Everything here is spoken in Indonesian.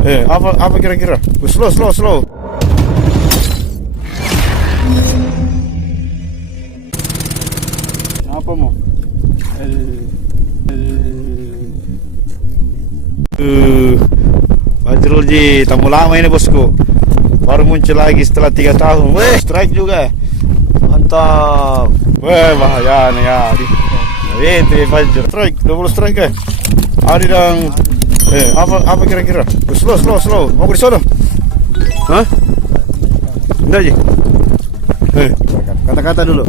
Apa kira-kira? Slow. Apa mau? Fajrul Ji, tamu lama ini bosku. Baru muncul lagi setelah 3 tahun. Weh, strike juga. Mantap. Weh, bahaya nih ya. Itu Fajr. Strike, double strike ya. Adi dong. Apa kira-kira? Slow. Mau ke sana? Hah? Enggak, Ji. Kata-kata dulu.